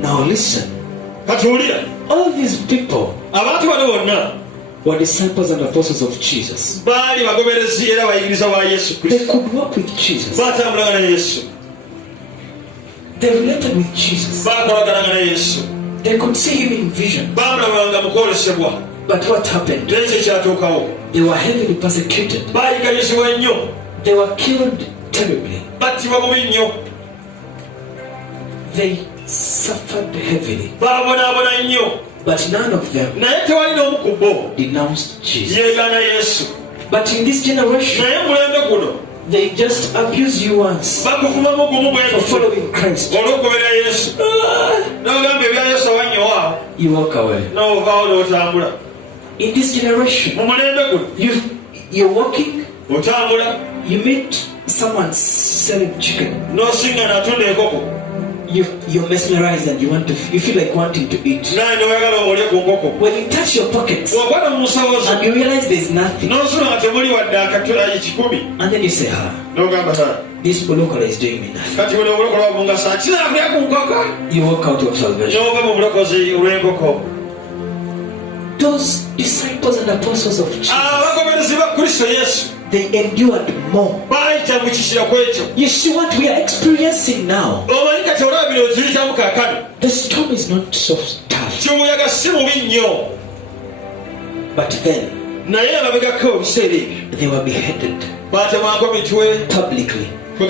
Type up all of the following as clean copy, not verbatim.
Now listen. All these people were disciples and apostles of Jesus. They could walk with Jesus. They related with Jesus. They could see him in vision. But what happened? They were heavily persecuted. They were killed terribly. They suffered heavily. But none of them denounced Jesus. But in this generation, they just abuse you once for following Christ. You walk away. In this generation, you're walking, you meet someone selling chicken. You're mesmerized and you feel like wanting to eat. When you touch your pockets and you realize there's nothing, and then you say, this Bolokala is doing me nothing. You walk out of salvation. Those disciples and apostles of Jesus, they endured more. You see what we are experiencing now? The storm is not so tough. But then they were beheaded publicly. But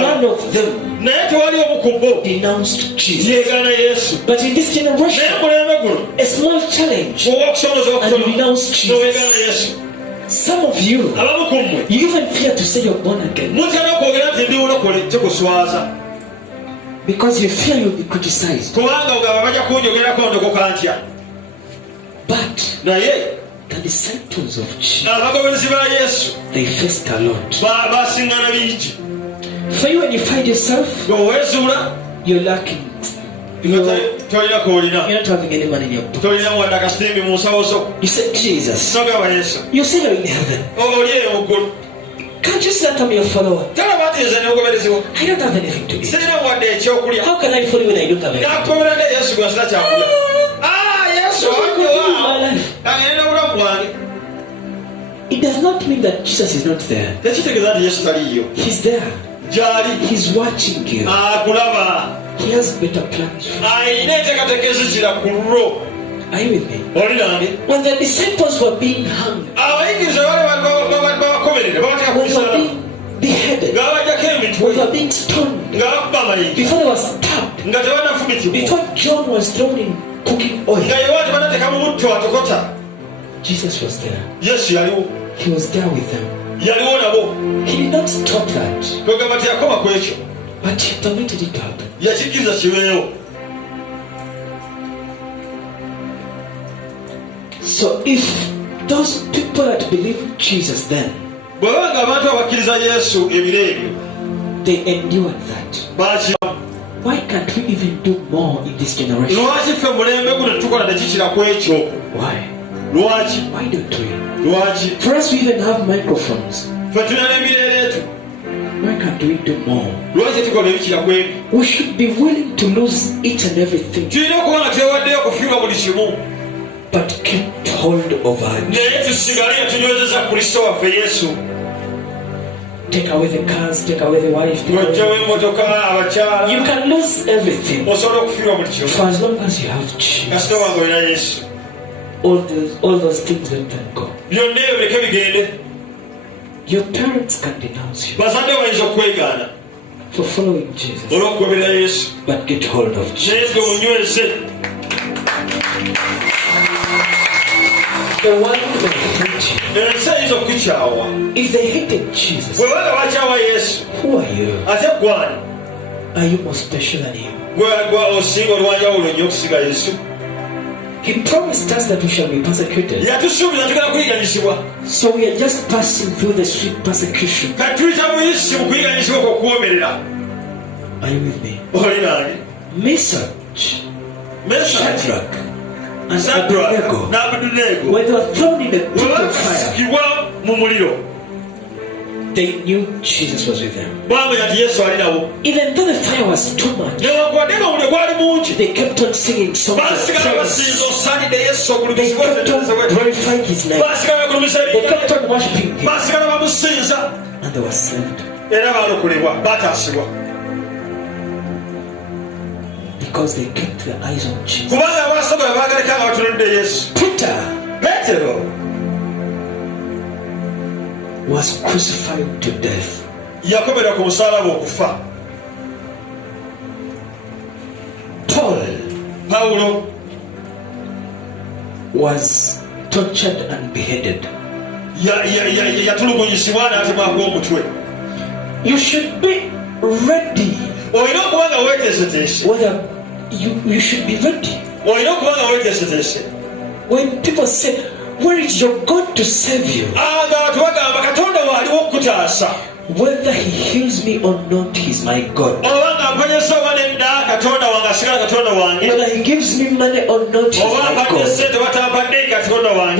none of them denounced Jesus. But in this generation, a small challenge and you denounce Jesus. Some of you even fear to say you're born again because you fear you'll be criticized. But the disciples of Jesus, they faced a lot. For you, when you find yourself, you're lacking. You're not having any money in your pocket. You said, Jesus, you say you're in heaven. Can't you say that I'm your follower? I don't have anything to eat. How can I follow you when I don't have anything? It does not mean that Jesus is not there. He's there. He's watching you. He has better plans. Are you with me? When the disciples were being hung, when they were being beheaded, when they were being stoned, before they were stabbed, before John was thrown in cooking oil, Jesus was there. He was there with them. He did not stop that, but he permitted it to happen. So if those people that believed Jesus then, they endured that, why can't we even do more in this generation? Why? Why don't we? For us, we even have microphones. Why can't we do more? We should be willing to lose each and everything, but keep hold over it. Take away the cars, take away the wife. You can lose everything for as long as you have Jesus. All those things that can go. Your parents can denounce you for following Jesus, but get hold of Jesus. The one who may hate you, if they hated Jesus, who are you? Are you more special than him? He promised us that we shall be persecuted. So we are just passing through the sweet persecution. Are you with me? Meshach, Shadrach, and Abednego, when they were thrown in the pit of fire, They knew Jesus was with them. Even though the fire was too much, they kept on singing songs of praise. They kept on glorifying His name. They kept on worshiping Him. And they were saved. Because they kept their eyes on Jesus. Peter was crucified to death. Paul was tortured and beheaded. You should be ready. Whether you should be ready. When people say, where is your God to save you? Whether He heals me or not, He's my God. Whether He gives me money or not, He's my God.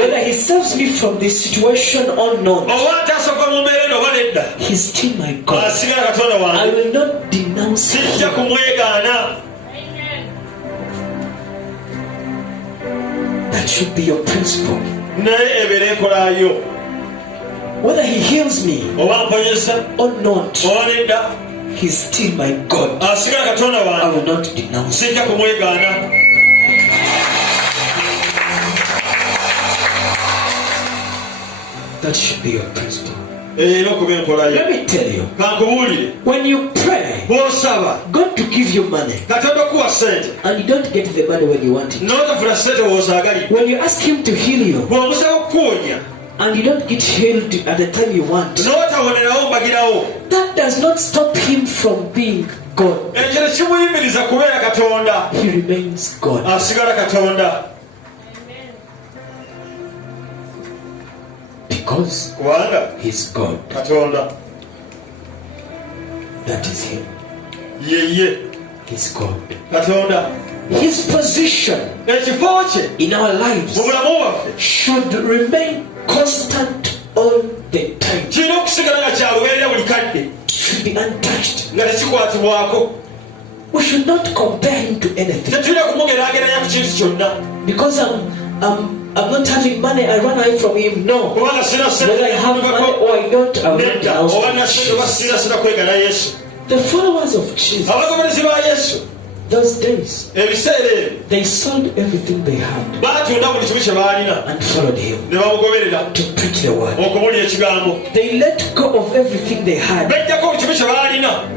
Whether He saves me from this situation or not, He's still my God. I will not denounce Him. That should be your principle. Whether He heals me or not, He's still my God. I will not denounce Him. That should be your principle. Let me tell you, when you pray God to give you money and you don't get the money when you want it, when you ask Him to heal you and you don't get healed at the time you want, that does not stop Him from being God. He remains God. Because He's God. That is Him. He's God. His position in our lives should remain constant all the time. Should be untouched. We should not compare Him to anything. Because I'm not having money, I run away from Him. No. Whether I have money or I don't, I will not denounce Jesus. The followers of Jesus, those days, they sold everything they had and followed Him to preach the word. They let go of everything they had.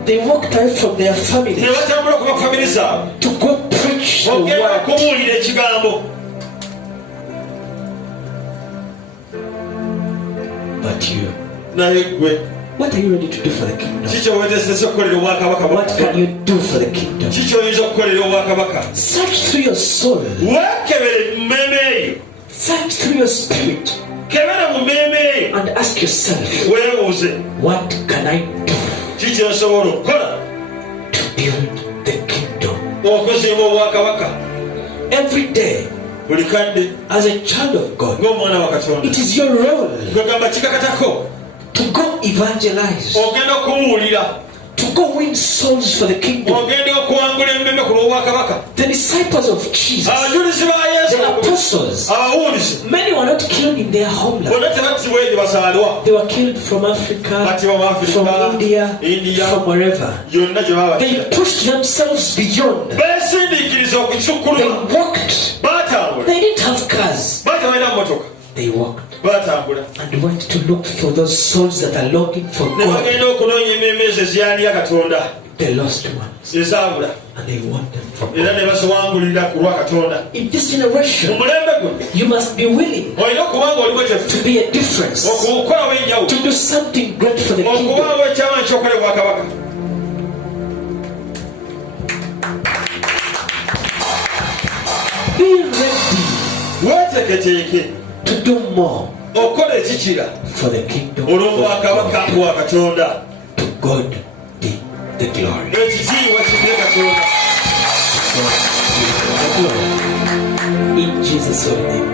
They walked away from their families to go preach the word. But you, what are you ready to do for the kingdom? What can you do for the kingdom? Search through your soul. Search through your spirit. And ask yourself, what can I do to build the kingdom? Every day, as a child of God, it is your role to go evangelize, to go win souls for the kingdom. The disciples of Jesus, the apostles, many were not killed in their homeland. They were killed from Africa, from India, from wherever. They pushed themselves beyond. They walked. They didn't have cars. They walked and went to look for those souls that are longing for God. The lost ones. And they want them for God. In this generation, you must be willing to be a difference, to do something great for the kingdom. Be ready to do more for the kingdom of God. To God be the glory. In Jesus' name.